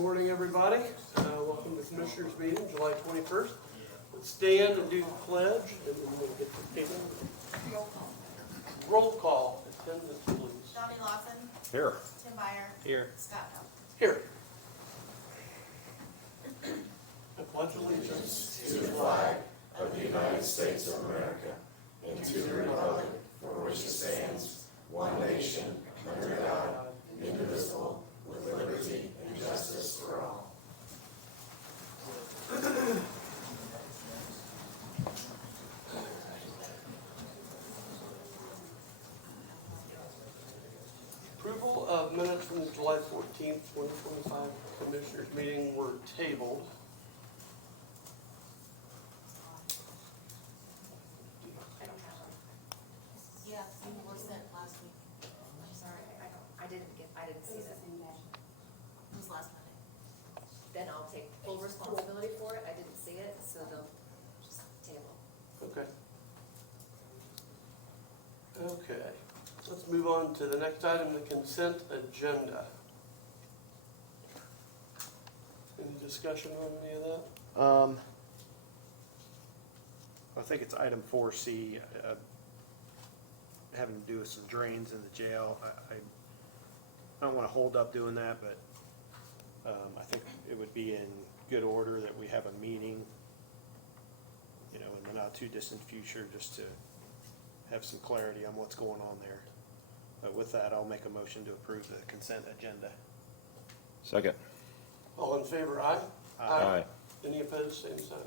morning, everybody. Welcome to Commissioners meeting, July 21st. Let's stand and do the pledge, and then we'll get to taking roll call. Attendance, please. Johnny Lawson. Here. Tim Meyer. Here. Scott Bell. Here. I pledge allegiance to the flag of the United States of America and to the republic for which it stands, one nation, under God, indivisible, with liberty and justice for all. Approval of minutes from the July 14th, 2025 Commissioners meeting were tabled. I don't have them. Yeah, you were sent last week. I'm sorry, I didn't see that. It was last Monday. Then I'll take full responsibility for it, I didn't see it, so they'll just table. Okay. Okay, let's move on to the next item, the consent agenda. Any discussion on any of that? I think it's item 4C, having to do with some drains in the jail. I don't want to hold up doing that, but I think it would be in good order that we have a meeting, in the not too distant future, just to have some clarity on what's going on there. But with that, I'll make a motion to approve the consent agenda. Second. All in favor, aye? Aye. Any opposed, same sign.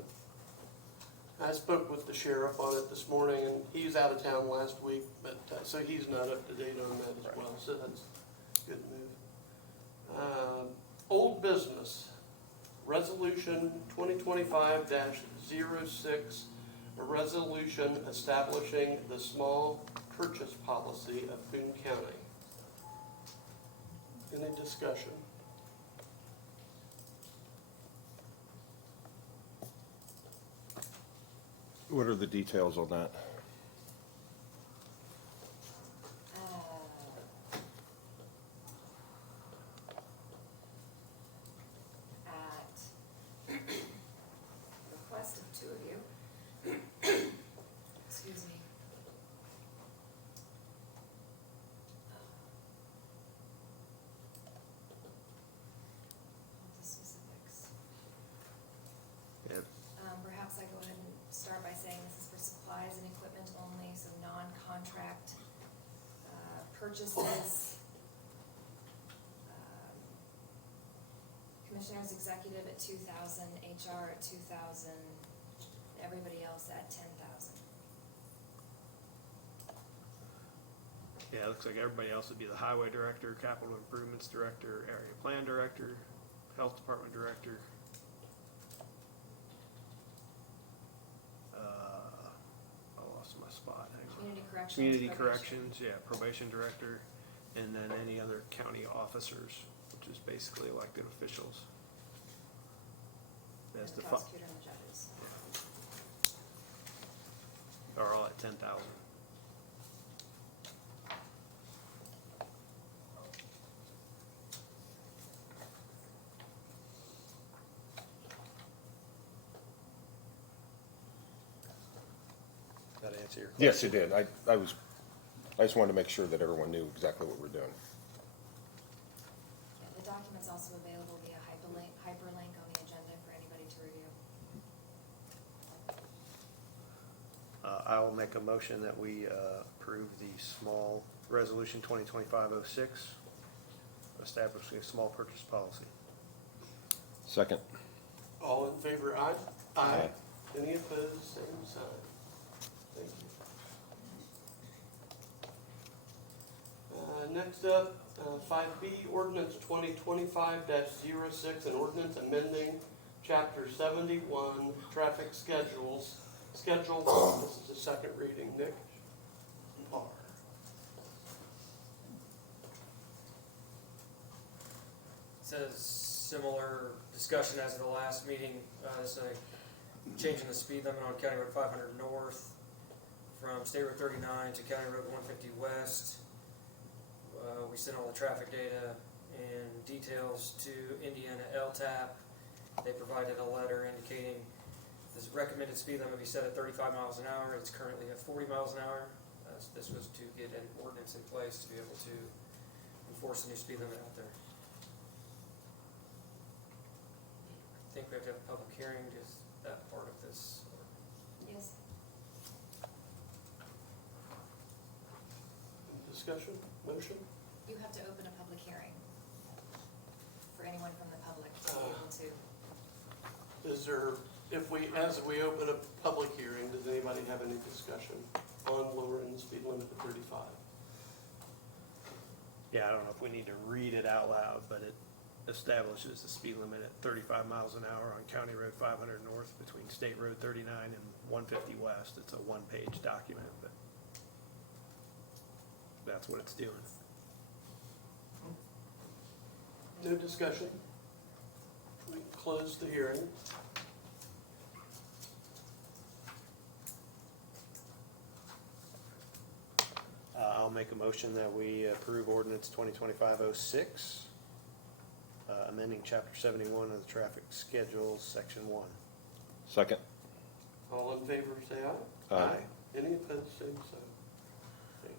I spoke with the sheriff on it this morning, and he's out of town last week, but, so he's not up to date on that as well, so that's a good move. Old business, resolution 2025-06, a resolution establishing the small purchase policy of Boone County. Any discussion? What are the details on that? At request of two of you, excuse me. The specifics. Yeah. Perhaps I go ahead and start by saying this is for supplies and equipment only, so non-contract purchases. Commissioner's executive at 2,000, HR at 2,000, everybody else at 10,000. Yeah, it looks like everybody else would be the highway director, capital improvements director, area plan director, health department director. I lost my spot. Hang on. Community corrections. Community probation. corrections, yeah, probation director, and then any other county officers, which is basically elected officials. And That's the the prosecutor and the judges. are all at 10,000. That answer your question? Yes, it did. I just wanted to make sure that everyone knew exactly what we're doing. Yeah, the document's also available via hyperlink on the agenda for anybody to review. I will make a motion that we approve the small resolution 2025-06, establishing a small purchase policy. Second. All in favor, aye? Aye. Any opposed, same sign. Thank you. Next up, 5B, ordinance 2025-06, an ordinance amending chapter 71, traffic schedule. This is the second reading. Nick? Par. Says similar discussion as the last meeting, it's a changing the speed limit on County Road 500 North from State Road 39 to County Road 150 West. We sent all the traffic data and details to Indiana LTAP. They provided a letter indicating this recommended speed limit be set at 35 miles an hour. It's currently at 40 miles an hour. This was to get an ordinance in place to be able to enforce a new speed limit out there. I think we have to have a public hearing, just that part of this. Yes. Discussion, motion? You have to open a public hearing for anyone from the public to be able to. Is there, as we open a public hearing, does anybody have any discussion on lowering the speed limit to 35? Yeah, I don't know if we need to read it out loud, but it establishes the speed limit at 35 miles an hour on County Road 500 North between State Road 39 and 150 West. It's a one-page document, but that's what it's doing. No discussion? We can close the hearing. I'll make a motion that we approve ordinance 2025-06, amending chapter 71 of the traffic schedules, section 1. Second. All in favor, say aye. Aye. Any opposed, same sign. Thank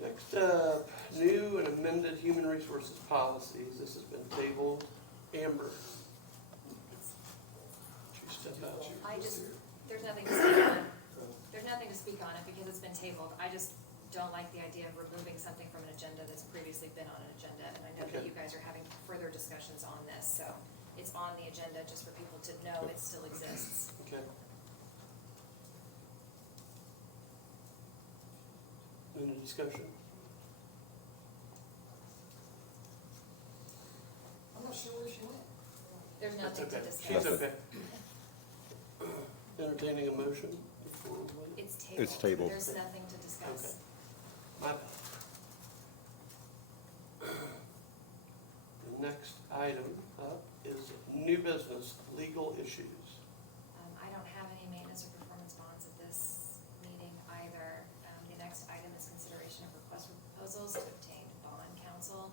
you. Next up, new and amended human resources policies. This has been tabled. Amber. She stepped out. There's nothing to speak on. There's nothing to speak on it because it's been tabled. I just don't like the idea of removing something from an agenda that's previously been on an agenda. And I know that Okay. you guys are having further discussions on this, so it's on the agenda just for people to know it still exists. Okay. Any discussion? I'm not sure where she went. There's That's nothing to okay. discuss. She's okay. Entertaining a motion before we vote? It's tabled. It's tabled. There's nothing to discuss. My bad. The next item up is new business, legal issues. I don't have any maintenance or performance bonds at this meeting either. The next item is consideration of request for proposals to obtain bond counsel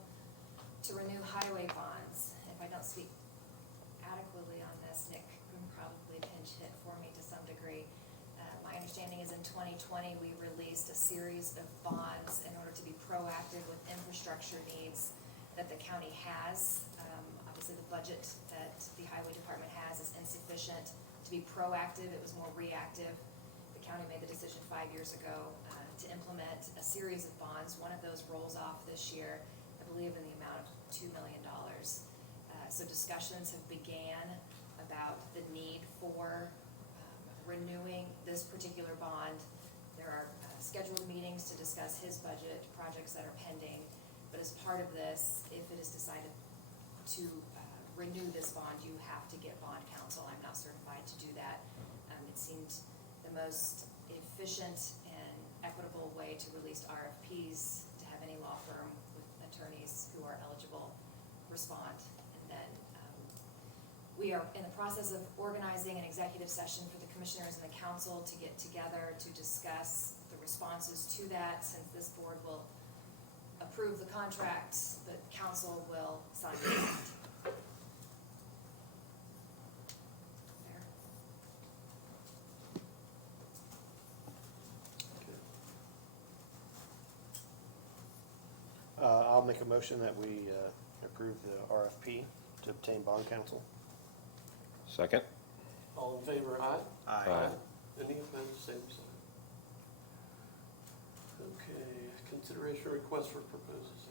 to renew highway bonds. If I don't speak adequately on this, Nick can probably pinch hit for me to some degree. My understanding is in 2020, we released a series of bonds in order to be proactive with infrastructure needs that the county has. Obviously, the budget that the highway department has is insufficient to be proactive. It was more reactive. The county made the decision 5 years ago to implement a series of bonds. One of those rolls off this year, I believe in the amount of $2 million. So discussions have began about the need for renewing this particular bond. There are scheduled meetings to discuss his budget, projects that are pending. But as part of this, if it is decided to renew this bond, you have to get bond counsel. I'm not certified to do that. It seemed the most efficient and equitable way to release RFPs, to have any law firm with attorneys who are eligible respond. And then we are in the process of organizing an executive session for the commissioners and the council to get together to discuss the responses to that. Since this board will approve the contract, the council will sign the contract. Fair? I'll make a motion that we approve the RFP to obtain bond counsel. Second. All in favor, aye? Aye. Any opposed, same sign. Okay, consideration request for proposals.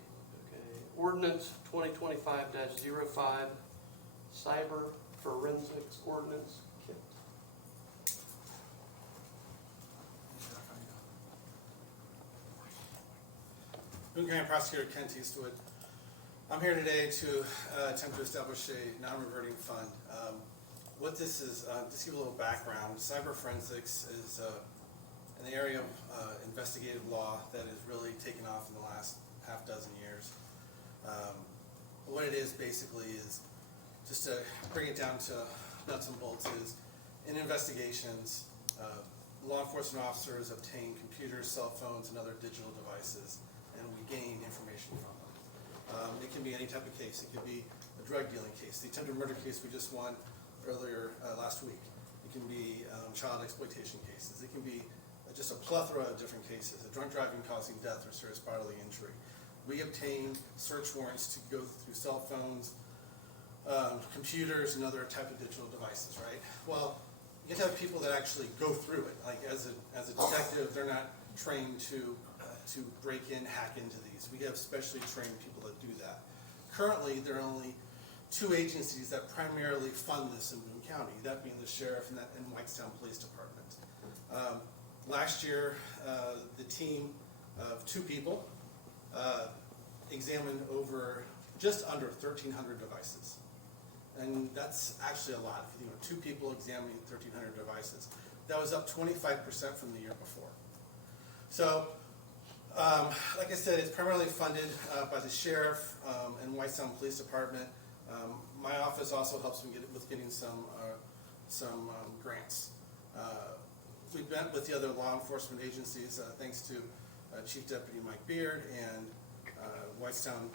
Okay, ordinance 2025-05, cyber forensics ordinance kit. Boone County Prosecutor Kent Eastwood. I'm here today to attempt to establish a non-reverting fund. What this is, just to give a little background, cyber forensics is an area of investigative law that has really taken off in the last half dozen years. What it is basically is, just to bring it down to nuts and bolts, is in investigations, law enforcement officers obtain computers, cell phones, and other digital devices and we gain information from them. It can be any type of case. It could be a drug dealing case. The attempted murder case we just won earlier last week. It can be child exploitation cases. It can be just a plethora of different cases. A drunk driving causing death or serious bodily injury. We obtain search warrants to go through cell phones, computers, and other type of digital devices, right? Well, you have to have people that actually go through it. Like as a detective, they're not trained to break in, hack into these. We have specially trained people that do that. Currently, there are only 2 agencies that primarily fund this in Boone County, that being the sheriff and Whitestown Police Department. Last year, the team of 2 people examined over just under 1,300 devices. And that's actually a lot. If you think of 2 people examining 1,300 devices. That was up 25% from the year before. So, like I said, it's primarily funded by the sheriff and Whitestown Police Department. My office also helps me with getting some grants. We've met with the other law enforcement agencies, thanks to Chief Deputy Mike Beard and Whitestown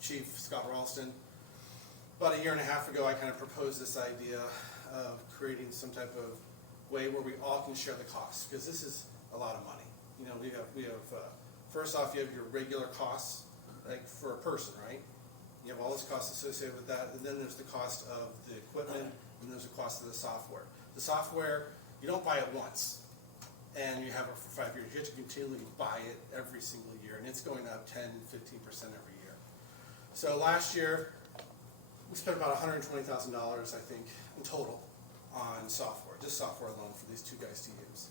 Chief Scott Ralston. About a year and a half ago, I kind of proposed this idea of creating some type of way where we all can share the costs, because this is a lot of money. You know, we have first off, you have your regular costs, like for a person, right? You have all those costs associated with that, and then there's the cost of the equipment, and there's the cost of the software. The software, you don't buy it once, and you have it for 5 years. You have to continually buy it every single year, and it's going up 10, 15% every year. So last year, we spent about $120,000, I think, in total on software, just software alone for these 2 guys to use.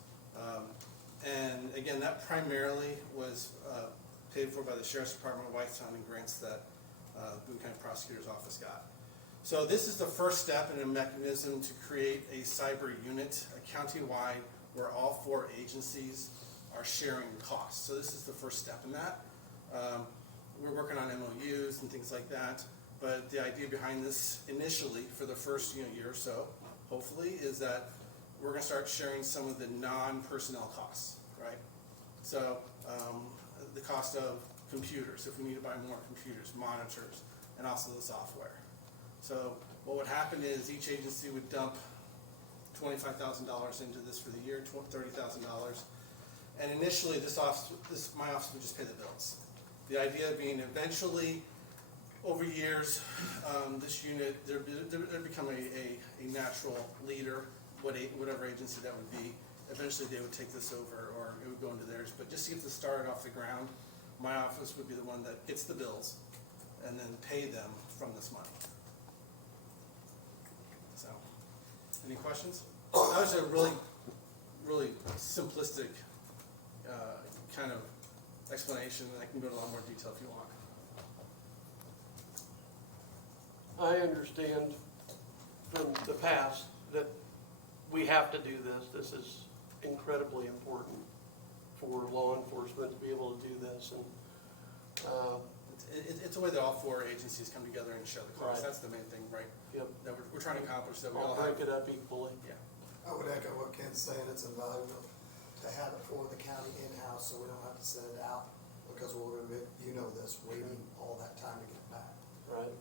And again, that primarily was paid for by the Sheriff's Department of Whitestown and grants that Boone County Prosecutor's Office got. So this is the first step in a mechanism to create a cyber unit, a county-wide, where all 4 agencies are sharing the costs. So this is the first step in that. We're working on MOUs and things like that, but the idea behind this initially for the first year or so, hopefully, is that we're going to start sharing some of the non-personnel costs, right? So the cost of computers, if we need to buy more computers, monitors, and also the software. So what would happen is each agency would dump $25,000 into this for the year, $30,000, and initially my office would just pay the bills. The idea being eventually, over years, this unit, there'd become a natural leader, whatever agency that would be. Eventually they would take this over, or it would go into theirs, but just to get this started off the ground, my office would be the one that gets the bills and then pay them from this money. So, any questions? That was a really, really simplistic kind of explanation, and I can go into a lot more detail if you want. I understand from the past that we have to do this. This is incredibly important for law enforcement to be able to do this. And it's a way that all 4 agencies come together and share the cost. Right. That's the main thing, right? Yep. That we're trying to accomplish. That we I'll all have. break it up equally. Yeah. I would echo what Ken's saying, it's invaluable to have it for the county in-house, so we don't have to send it out, because we'll admit, you know this, waiting all that time to get back. Right.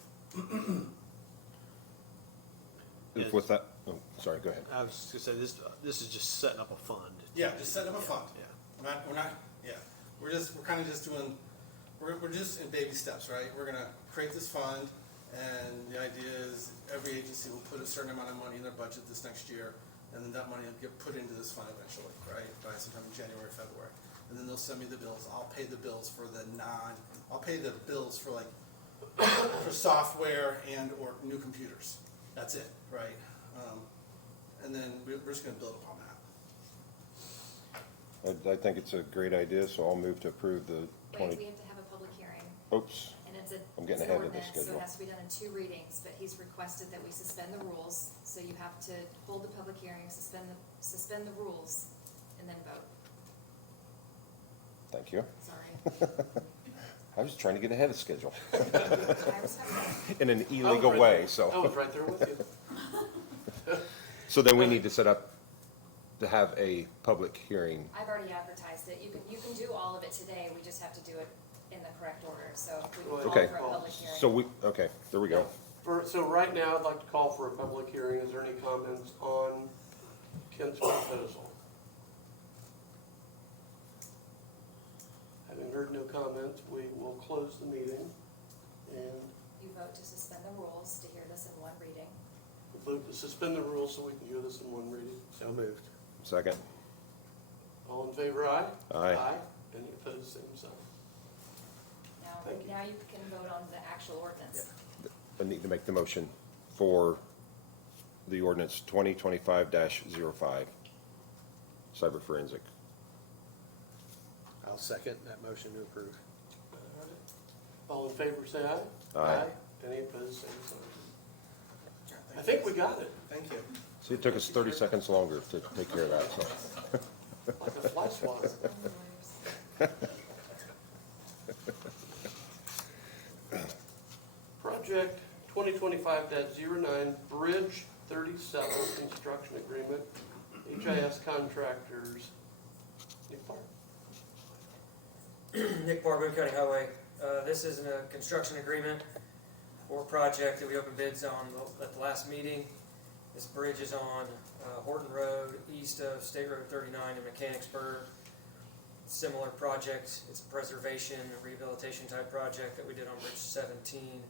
Yes. With that, oh, sorry, go ahead. I was just gonna say, this is just setting up a fund. Yeah, just setting up a fund. Yeah. We're not, yeah. We're kind of just doing, we're just in baby steps, right? We're gonna create this fund, and the idea is every agency will put a certain amount of money in their budget this next year, and then that money will get put into this fund eventually, right? By sometime in January, February. And then they'll send me the bills. I'll pay the bills for I'll pay the bills for like, for software and or new computers. That's it, right? And then we're just gonna build upon that. I think it's a great idea, so I'll move to approve the Wait, we have to have a public hearing, oops, and it's I'm getting an ahead of the ordinance, so schedule. it has to be done in 2 readings, but he's requested that we suspend the rules, so you have to hold the public hearing, suspend the rules, and then vote. Thank you. Sorry. I was trying to get ahead of schedule I respect that. in an I was illegal right way, there. so. I was right there with you. So then we need to set up to have a public hearing. I've already advertised it. You can do all of it today, we just have to do it in the correct order, so if we can call Okay. for a public hearing. So okay, there we go. So right now, I'd like to call for a public hearing. Is there any comments on Kent's proposal? Having heard no comments, we will close the meeting and You vote to suspend the rules to hear this in one reading. vote to suspend the rules so we can hear this in one reading. So moved. Second. All in favor, aye? Aye. Any opposed, same sign. Thank you. Now you can vote on the actual ordinance. I need to make the motion for the ordinance 2025-05, cyber forensic. I'll second that motion to approve. All in favor, say aye. Aye. Any opposed, same sign. I think we got it, Thank you. See, it took us 30 seconds longer to take care of that, so. like a fly swatter. Project 2025-09, Bridge 37, construction agreement, HIS contractors. Nick Park. Nick Parr, Boone County Highway. This is a construction agreement for a project that we opened bids on at the last meeting. This bridge is on Horton Road, east of State Road 39 in Mechanicsburg. Similar project, it's a preservation, rehabilitation type project that we did on Bridge 17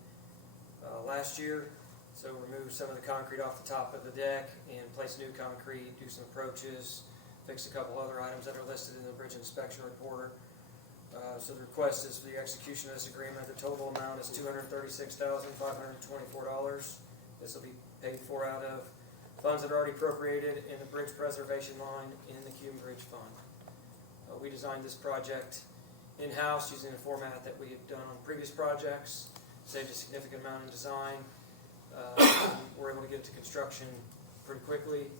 last year. So remove some of the concrete off the top of the deck and place new concrete, do some approaches, fix a couple other items that are listed in the bridge inspection report. So the request is for the execution of this agreement. The total amount is $236,524. This will be paid for out of funds that are already appropriated in the bridge preservation line in the Cuban Bridge Fund. We designed this project in-house using the format that we had done on previous projects. Saved a significant amount in design. We're able to get it to construction pretty quickly,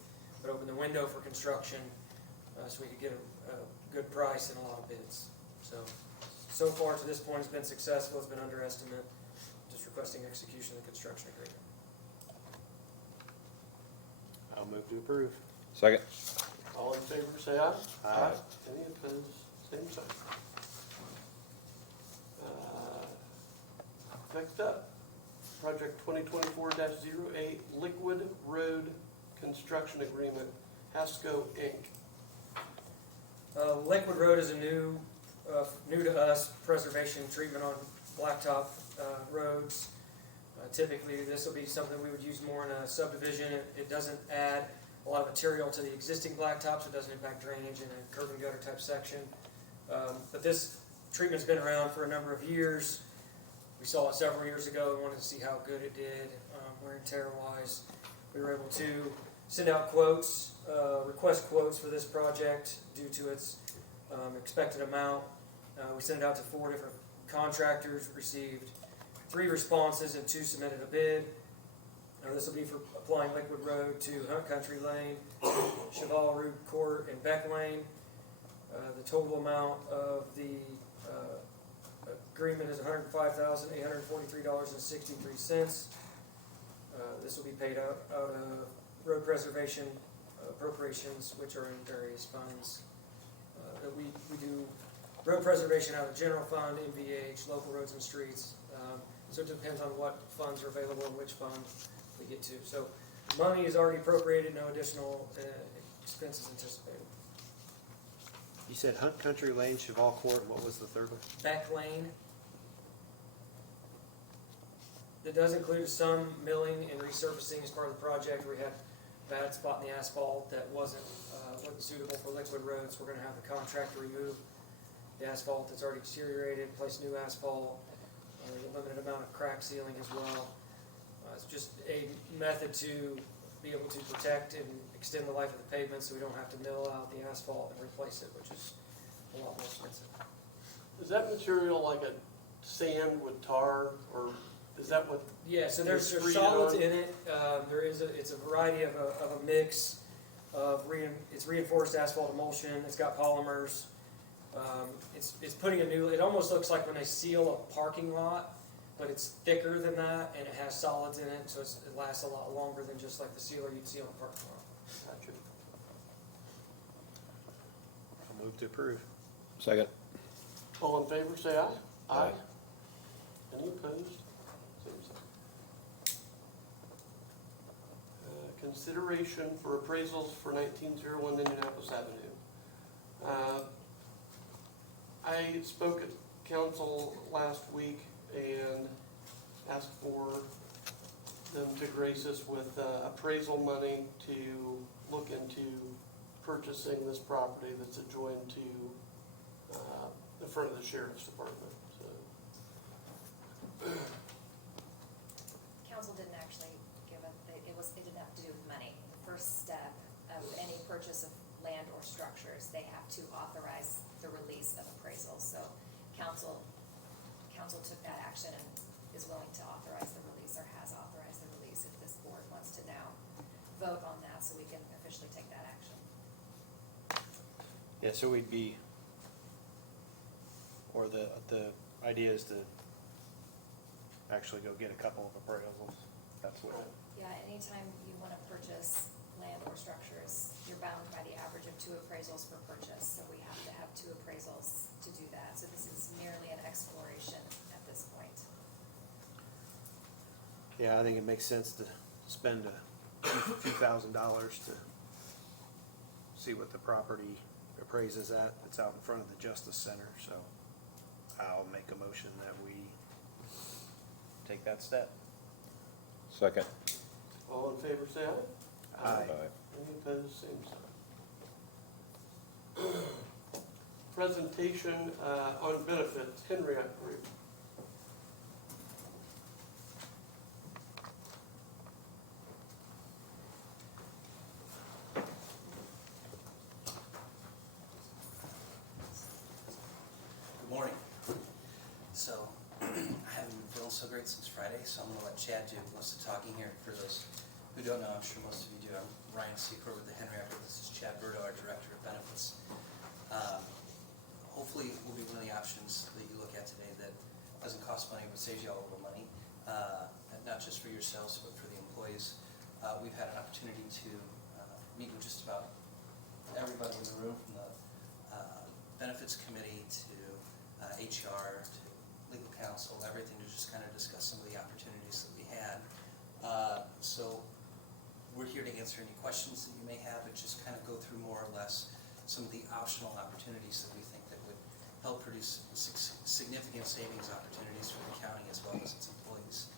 but opened the window for construction so we could get a good price and a lot of bids. So far to this point, it's been successful. It's been under estimate. Just requesting execution of the construction agreement. I'll move to approve. Second. All in favor, say aye. Aye. Any opposed, same sign. Next up, project 2024-08, Liquid Road Construction Agreement, Hasco Inc. Liquid Road is a new to us preservation treatment on blacktop roads. Typically, this will be something we would use more in a subdivision. It doesn't add a lot of material to the existing blacktops. It doesn't impact drainage in a curb and gutter type section. But this treatment's been around for a number of years. We saw it several years ago and wanted to see how good it did, wear and tear wise. We were able to send out quotes, request quotes for this project due to its expected amount. We sent it out to 4 different contractors, received 3 responses and 2 submitted a bid. This will be for applying Liquid Road to Hunt Country Lane, Cheval Route Court, and Beck Lane. The total amount of the agreement is $105,843.63. This will be paid out of road preservation appropriations, which are in various funds. We do road preservation out of general fund, MVH, local roads and streets. So it depends on what funds are available and which fund we get to. So money is already appropriated, no additional expenses anticipated. You said Hunt Country Lane, Cheval Court, and what was the third one? Beck Lane. It does include some milling and resurfacing as part of the project. We had a bad spot in the asphalt that wasn't suitable for Liquid Roads. We're going to have the contractor remove the asphalt that's already deteriorated, place new asphalt. There's a limited amount of crack sealing as well. It's just a method to be able to protect and extend the life of the pavement so we don't have to mill out the asphalt and replace it, which is a lot more expensive. Is that material like a sand with tar, or is that what? Yeah, so there's It's solids on? in it. It's a variety of a mix of it's reinforced asphalt emulsion. It's got polymers. It's putting a new. It almost looks like when they seal a parking lot, but it's thicker than that, and it has solids in it, so it lasts a lot longer than just like the sealer you'd see on a parking lot. Gotcha. to approve. Second. All in favor, say aye. Aye. Any opposed? Same sign. Consideration for appraisals for 1901 Indianapolis Avenue. I spoke at council last week and asked for them to grace us with appraisal money to look into purchasing this property that's adjoined to the front of the sheriff's department, so. Council didn't actually give it didn't have to do with money. The first step of any purchase of land or structures, they have to authorize the release of appraisals. So council took that action and is willing to authorize the release, or has authorized the release, if this board wants to now vote on that so we can officially take that action. Yeah, so we'd be, or the idea is to actually go get a couple of appraisals. That's what, Yeah, anytime you want to purchase land or structures, you're bound by the average of 2 appraisals per purchase, so we have to have 2 appraisals to do that. So this is merely an exploration at this point. yeah, I think it makes sense to spend a few $1,000s to see what the property appraises at. It's out in front of the Justice Center, so I'll make a motion that we take that step. Second. All in favor, say aye. Aye. Any opposed, same sign. Presentation on benefits, Henry, I believe. Good morning. So, I haven't been feeling so great since Friday, so I'm gonna let Chad do most of the talking here. For those who don't know, I'm sure most of you do, I'm Ryan Secor with the Henry Effort. This is Chad Burdo, our Director of Benefits. Hopefully, will be one of the options that you look at today that doesn't cost money, but saves you all a little money. Not just for yourselves, but for the employees. We've had an opportunity to meet with just about everybody in the room, from the benefits committee to HR to legal counsel, everything, to just kind of discuss some of the opportunities that we had. So we're here to answer any questions that you may have, and just kind of go through more or less some of the optional opportunities that we think that would help produce significant savings opportunities for the county as well as its employees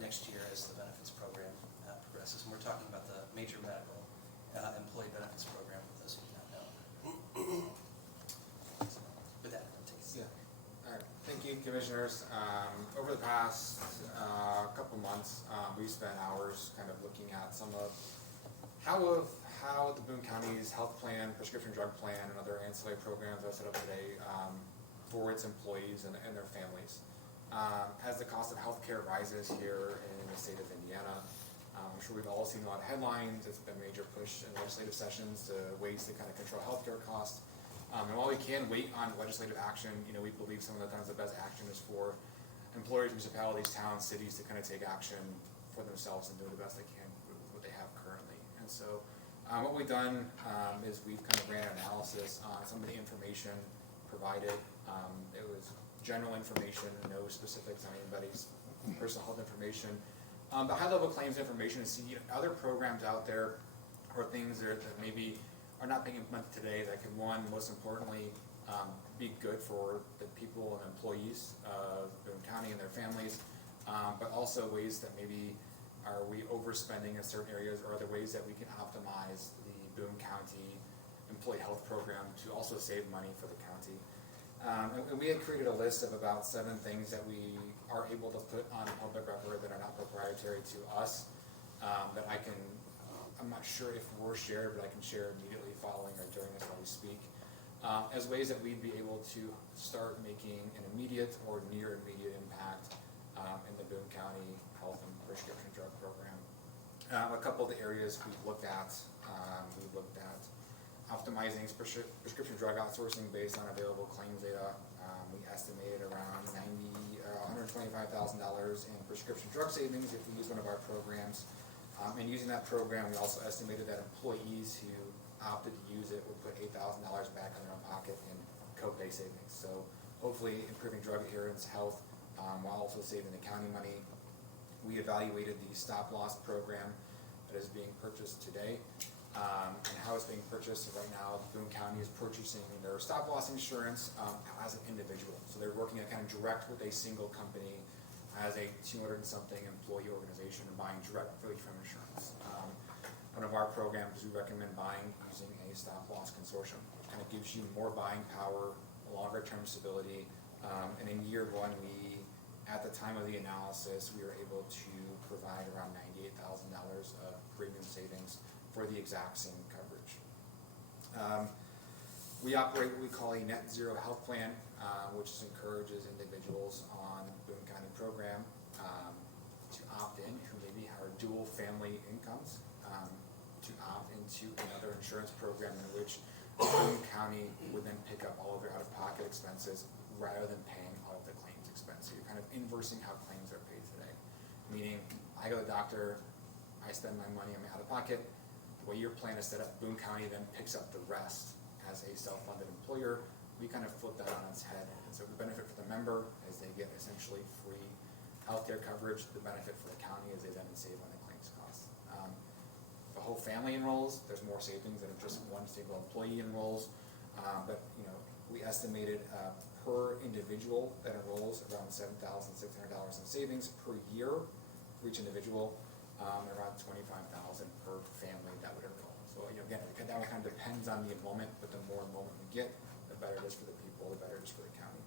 next year as the benefits program progresses. And we're talking about the major medical employee benefits program, for those who do not know. So, with that, I'll take it. Yeah. All right. Thank you, commissioners. Over the past couple months, we've spent hours kind of looking at some of how the Boone County's health plan, prescription drug plan, and other ancillary programs are set up today for its employees and their families. As the cost of healthcare rises here in the state of Indiana, I'm sure we've all seen a lot of headlines. It's been a major push in legislative sessions to ways to kind of control healthcare costs. And while we can wait on legislative action, we believe some of the times the best action is for employers, municipalities, towns, cities to kind of take action for themselves and do the best they can with what they have currently. And so what we've done is we've kind of ran an analysis on some of the information provided. It was general information, no specifics on anybody's personal health information. But high-level claims information, to see other programs out there or things that maybe are not being implemented today that can, one, most importantly, be good for the people and employees of Boone County and their families, but also ways that maybe are we overspending in certain areas, or other ways that we can optimize the Boone County employee health program to also save money for the county. And we had created a list of about 7 things that we are able to put on public record that are not proprietary to us, that I'm not sure if we're shared, but I can share immediately following or during this while we speak, as ways that we'd be able to start making an immediate or near immediate impact in the Boone County health and prescription drug program. A couple of the areas we've looked at optimizing prescription drug outsourcing based on available claims data. We estimated around $125,000 in prescription drug savings if we use one of our programs. And using that program, we also estimated that employees who opted to use it would put $8,000 back in their own pocket day savings. So hopefully improving drug adherence, health, while also saving the county money. We evaluated the stop loss program that is being purchased today, and how it's being purchased. So right now, Boone County is purchasing their stop loss insurance as an individual. So they're working kind of direct with a single company as a 200 and something employee organization and buying directly from insurance. One of our programs, we recommend buying using a stop loss consortium, which kind of gives you more buying power, longer term stability, and in year one, at the time of the analysis, we were able to provide around $98,000 of premium savings for the exact same coverage. We operate what we call a net zero health plan, which encourages individuals on the Boone County program to opt in who maybe are dual family incomes, to opt into another insurance program in which Boone County would then pick up all of their out-of-pocket expenses rather than paying all of the claims expense. So you're kind of inversing how claims are paid today. Meaning, I go to the doctor, I spend my money on my out-of-pocket. The way your plan is set up, Boone County then picks up the rest as a self-funded employer. We kind of flip that on its head. And so the benefit for the member is they get essentially free healthcare coverage. The benefit for the county is they then save on the claims costs. The whole family enrolls, there's more savings than if just one single employee enrolls. But we estimated per individual that enrolls around $7,600 in savings per year for each individual, around $25,000 per family that would enroll. So again, that kind of depends on the enrollment, but the more enrollment we get, the better it is for the people, the better it is for the county.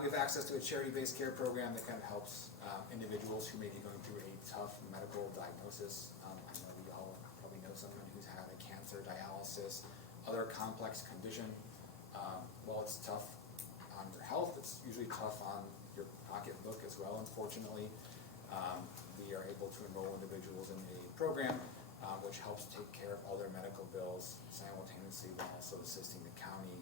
We have access to a charity-based care program that kind of helps individuals who may be going through a tough medical diagnosis. I know we all probably know someone who's had a cancer, dialysis, other complex condition. While it's tough on your health, it's usually tough on your pocketbook as well, unfortunately. We are able to enroll individuals in a program which helps take care of all their medical bills simultaneously while also assisting the county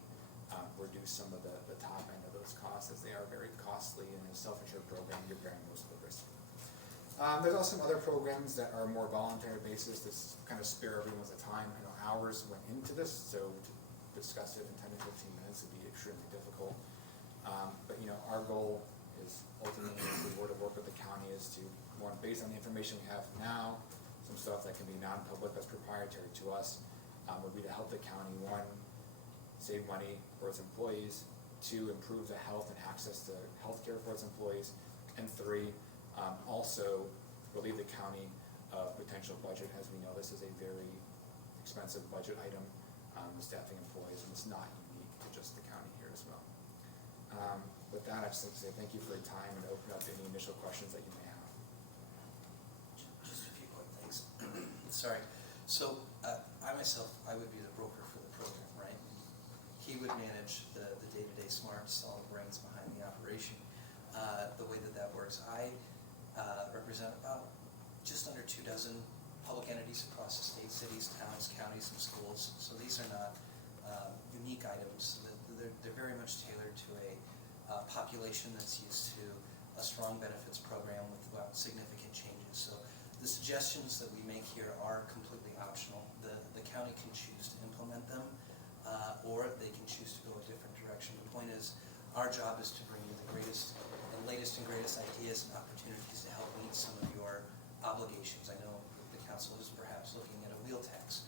reduce some of the top end of those costs, as they are very costly. In a self-insured program, you're bearing most of the risk. There's also some other programs that are more voluntary basis. This kind of spare everyone's time. I know hours went into this, so to discuss it in 10 to 15 minutes would be extremely difficult. But our goal is ultimately, if we were to work with the county, is to, one, based on the information we have now, some stuff that can be non-public that's proprietary to us, would be to help the county, one, save money for its employees, two, improve the health and access to healthcare for its employees, and three, also relieve the county of potential budget. As we know, this is a very expensive budget item, with staffing employees, and it's not unique to just the county here as well. With that, I'd just like to say thank you for your time and open up to any initial questions that you may have. Just a few quick things. Sorry. So I myself, I would be the broker for the program, right? He would manage the day-to-day smarts, all the brains behind the operation. The way that works, I represent about just under 24 public entities across the state, cities, towns, counties, and schools. So these are not unique items. They're very much tailored to a population that's used to a strong benefits program without significant changes. So the suggestions that we make here are completely optional. The county can choose to implement them, or they can choose to go a different direction. The point is, our job is to bring you the latest and greatest ideas and opportunities to help meet some of your obligations. I know the council is perhaps looking at a wheel tax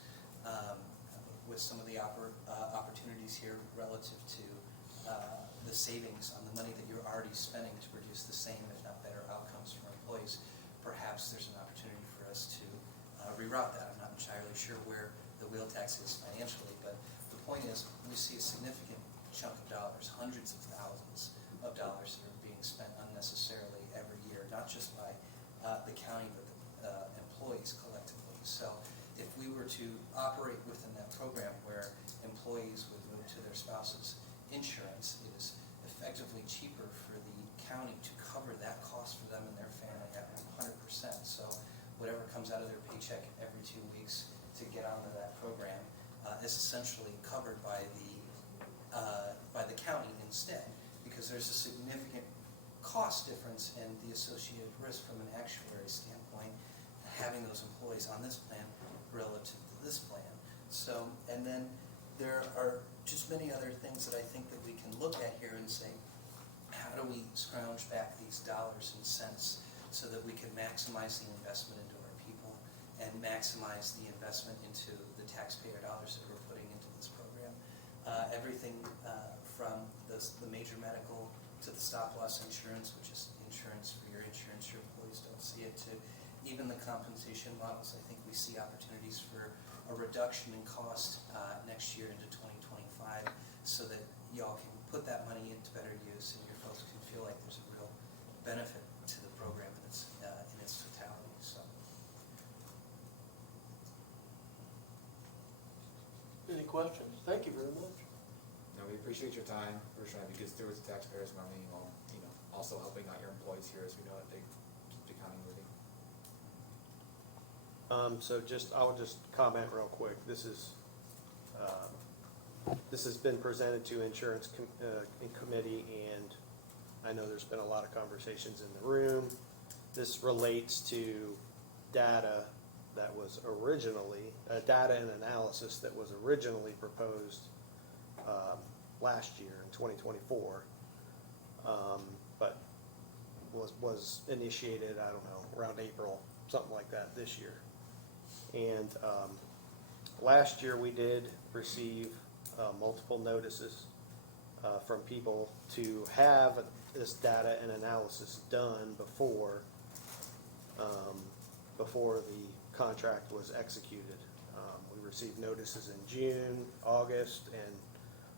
with some of the opportunities here relative to the savings on the money that you're already spending to produce the same, if not better, outcomes for employees. Perhaps there's an opportunity for us to reroute that. I'm not entirely sure where the wheel tax is financially, but the point is, we see a significant chunk of dollars, hundreds of thousands of dollars that are being spent unnecessarily every year, not just by the county, but the employees collectively. So if we were to operate within that program where employees would move to their spouse's insurance, it is effectively cheaper for the county to cover that cost for them and their family at 100%. So whatever comes out of their paycheck every 2 weeks to get onto that program is essentially covered by the county instead, because there's a significant cost difference and the associated risk from an actuary standpoint having those employees on this plan relative to this plan. So, and then there are just many other things that I think that we can look at here and say, how do we scrounge back these dollars and cents so that we can maximize the investment into our people and maximize the investment into the taxpayer dollars that we're putting into this program. Everything from the major medical to the stop loss insurance, which is insurance for your insurance, your employees don't see it, to even the compensation models. I think we see opportunities for a reduction in cost next year into 2025 so that y'all can put that money into better use and your folks can feel like there's a real benefit to the program in its totality. So. Any questions? Thank you very much. No, we appreciate your time. We're trying to be good stewards of taxpayers' money while, also helping out your employees here as we know that they keep the county moving. I'll just comment real quick. This has been presented to Insurance Committee, and I know there's been a lot of conversations in the room. This relates to data that was originally, data and analysis that was originally proposed last year in 2024, but was initiated, I don't know, around April, something like that this year. And last year we did receive multiple notices from people to have this data and analysis done before the contract was executed. We received notices in June, August, and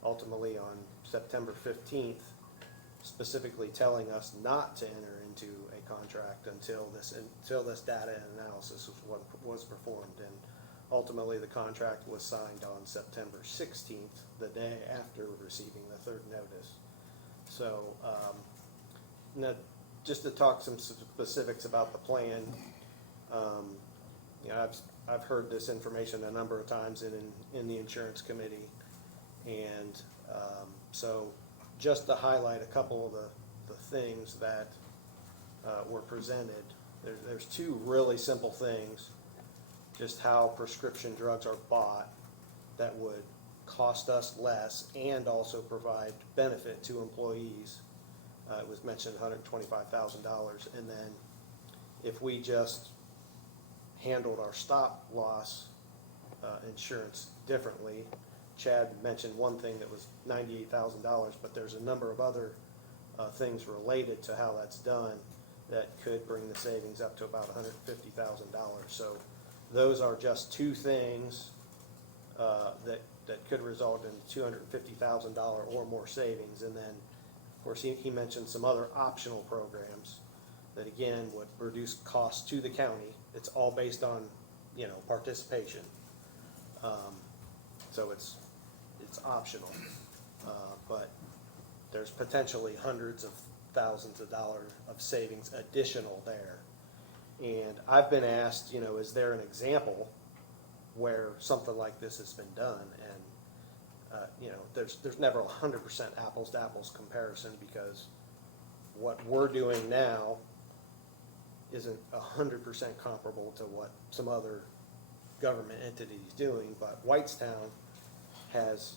ultimately on September 15th, specifically telling us not to enter into a contract until this data and analysis was performed. And ultimately, the contract was signed on September 16th, the day after receiving the third notice. So, just to talk some specifics about the plan, I've heard this information a number of times in the Insurance Committee, and so just to highlight a couple of the things that were presented, there's two really simple things, just how prescription drugs are bought that would cost us less and also provide benefit to employees. It was mentioned $125,000, and then if we just handled our stop loss insurance differently, Chad mentioned one thing that was $98,000, but there's a number of other things related to how that's done that could bring the savings up to about $150,000. So those are just two things that could result in $250,000 or more savings. And then, of course, he mentioned some other optional programs that, again, would reduce costs to the county. It's all based on, participation. So it's optional, but there's potentially hundreds of thousands of dollars of savings additional there. And I've been asked, is there an example where something like this has been done? And there's never 100% apples to apples comparison, because what we're doing now isn't 100% comparable to what some other government entity is doing. But Whitestown has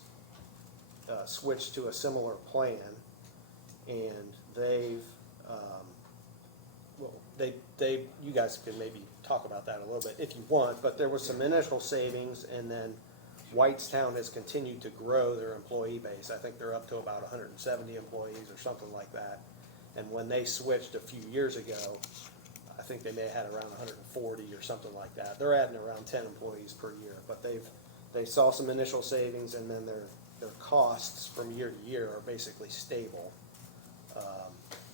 switched to a similar plan, and you guys can maybe talk about that a little bit if you want, but there was some initial savings, and then Whitestown has continued to grow their employee base. I think they're up to about 170 employees or something like that. And when they switched a few years ago, I think they may have had around 140 or something like that. They're adding around 10 employees per year, but they saw some initial savings, and then their costs from year to year are basically stable,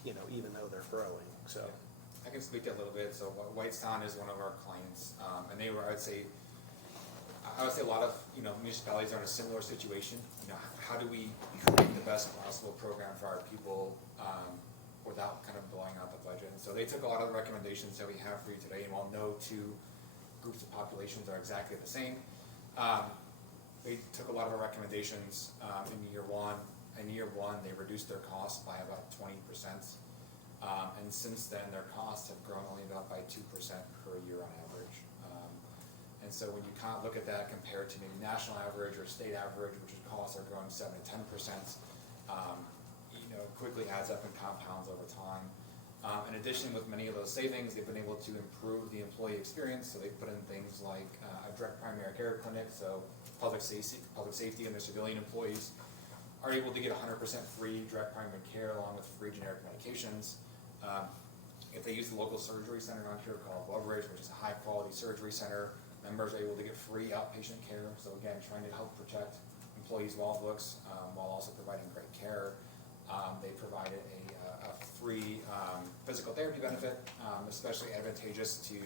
even though they're growing. So I can speak to that a little bit. So Whitestown is one of our clients, and they were, I would say a lot of municipalities are in a similar situation. How do we create the best possible program for our people without kind of blowing out the budget? And so they took a lot of the recommendations that we have for you today, and while no two groups of populations are exactly the same, they took a lot of our recommendations in year one. In year one, they reduced their costs by about 20%, and since then their costs have grown only about by 2% per year on average. And so when you kind of look at that compared to maybe national average or state average, which is costs are growing 7 to 10%, quickly adds up and compounds over time. In addition, with many of those savings, they've been able to improve the employee experience. So they put in things like a direct primary care clinic, so public safety and their civilian employees are able to get 100% free direct primary care along with free generic medications. If they use the local surgery center around here called Loveridge, which is a high-quality surgery center, members are able to get free outpatient care. So again, trying to help protect employees' logBooks while also providing great care. They provided a free physical therapy benefit, especially advantageous to,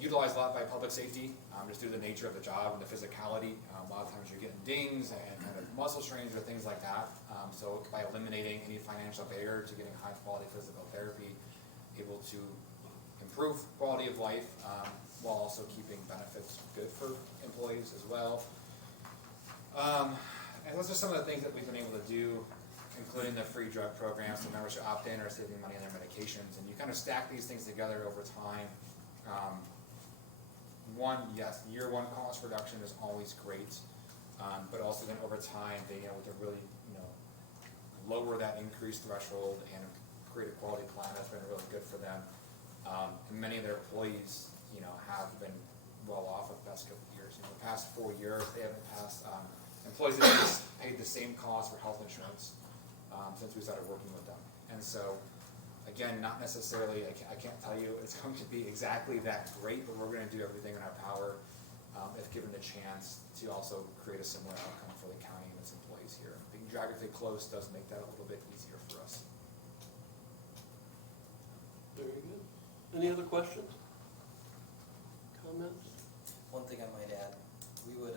utilized a lot by public safety, just due to the nature of the job and the physicality. A lot of times you're getting dings and kind of muscle strains or things like that. So by eliminating any financial barrier to getting high quality physical therapy, able to improve quality of life while also keeping benefits good for employees as well. And those are some of the things that we've been able to do, including the free drug program, so members should opt in or saving money on their medications. And you kind of stack these things together over time. Yes, year one cost reduction is always great, but also then over time being able to really, lower that increased threshold and create a quality plan has been really good for them. And many of their employees, have been well off of the past couple of years. The past 4 years, they haven't passed. Employees have paid the same cost for health insurance since we started working with them. And so, again, not necessarily, I can't tell you it's going to be exactly that great, but we're going to do everything in our power if given the chance to also create a similar outcome for the county and its employees here. Being geographically close does make that a little bit easier for us. Very good. Any other questions? Comments? One thing I might add, we would,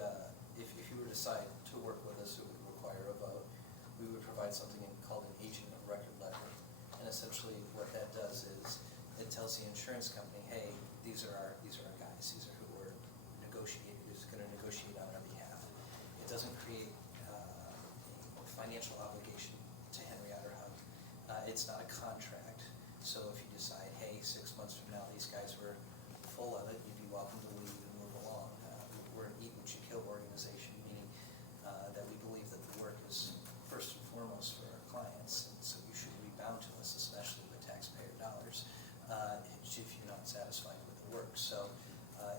if you were to decide to work with us, it would require a vote. We would provide something called an agent of record letter. And essentially what that does is it tells the insurance company, hey, these are our guys, these are who we're negotiating, who's going to negotiate on our behalf. It doesn't create a financial obligation to Henrietta or Hub. It's not a contract. So if you decide, hey, 6 months from now these guys were full of it, you'd be welcome to leave and move along. We're an eat what you kill organization, meaning that we believe that the work is first and foremost for our clients, and so you shouldn't be bound to us, especially with taxpayer dollars, if you're not satisfied with the work. So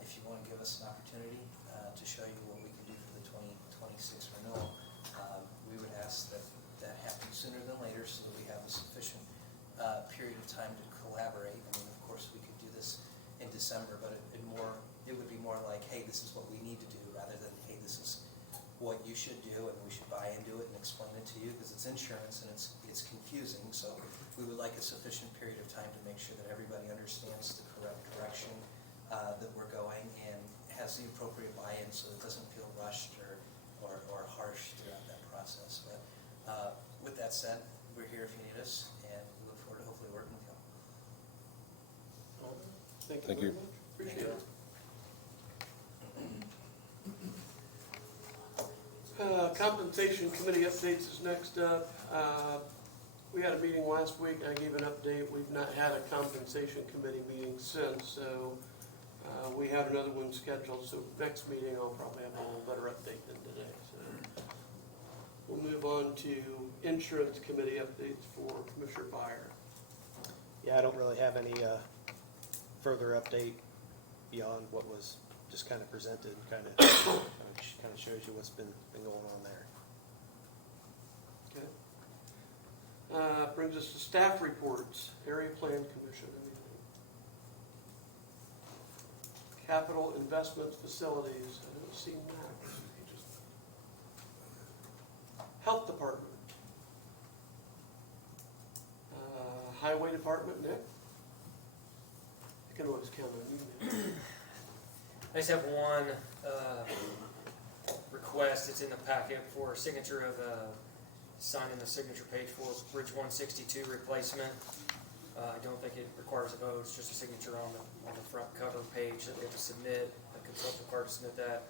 if you want to give us an opportunity to show you what we can do for the 2026 renewal, we would ask that that happens sooner than later so that we have a sufficient period of time to collaborate. I mean, of course, we could do this in December, but it would be more like, hey, this is what we need to do, rather than, hey, this is what you should do, and we should buy into it and explain it to you, because it's insurance and it's confusing. So we would like a sufficient period of time to make sure that everybody understands the correct direction that we're going and has the appropriate buy-in, so it doesn't feel rushed or harsh throughout that process. But with that said, we're here if you need us, and we look forward to hopefully working with you. All right. Thank very you. much. Appreciate it. Compensation committee updates is next up. We had a meeting last week, I gave an update. We've not had a compensation committee meeting since, so we have another one scheduled. So next meeting, I'll probably have a little better update than today. So we'll move on to insurance committee updates for Commissioner Byer. Yeah, I don't really have any further update beyond what was just kind of presented, kind of shows you what's been going on there. Okay. Brings us to staff reports, Area Plan Commission. Anything? Capital Investments Facilities, I don't see that. Health Department. Highway Department, Nick? I can always count on you, Nick. I just have one request. It's in the packet for signature of signing the signature page for Bridge 162 replacement. I don't think it requires a vote. It's just a signature on the front cover page that we have to submit. A consultant card to submit that.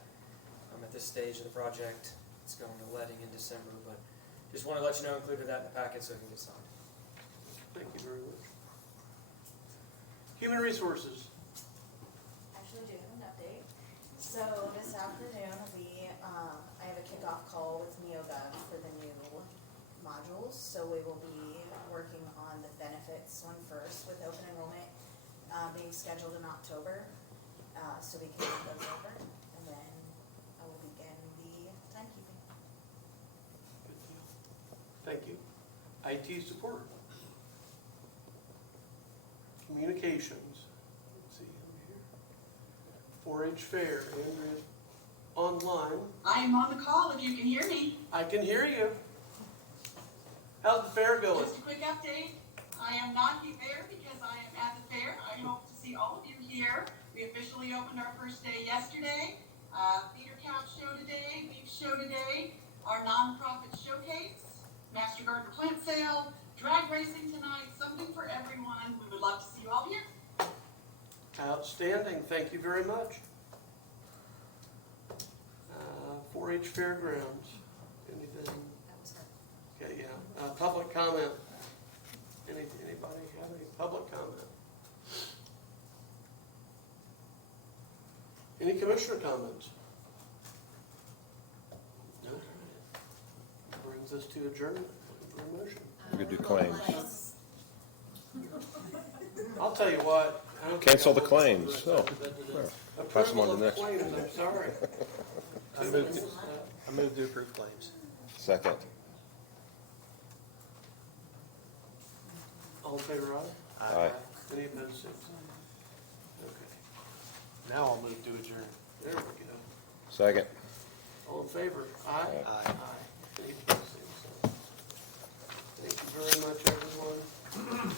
At this stage of the project, it's going to letting in December, but just want to let you know, included that in the packet so it can get signed. Thank you very much. Human Resources. Actually, do have an update. So this afternoon, I have a kickoff call with NeoGov for the new modules. So we will be working on the benefits one first with open enrollment being scheduled in October. So we can move those over, and then I will begin the timekeeping. Good deal. Thank you. IT support. Communications. Let's see over here. 4-H fair. Andrea's online. I am on the call if you can hear me. I can hear you. How's the fair going? Just a quick update. I am not there because I am at the fair. I hope to see all of you here. We officially opened our first day yesterday. Theater Cap show today, Beef show today, our nonprofit showcase, Master Gardener plant sale, drag racing tonight, something for everyone. We would love to see you all here. Outstanding. Thank you very much. 4-H fairgrounds. Anything? That was her. Okay, yeah. Public comment. Anybody have any public comment? Any commissioner comments? No. Brings us to adjournment. For a motion. We could do claims. I'll tell you what. I don't Cancel think the I want to claims. do Oh, it. well, pass them on to Approval the of next. claims, I'm sorry. I move to approve claims. Second. All in favor, aye? Aye. Any opposed, same sign. Okay, Now I'll move to adjourn. there we go. Second. All in favor? Aye? Aye. Any opposed, same sign. Thank you very much, everyone.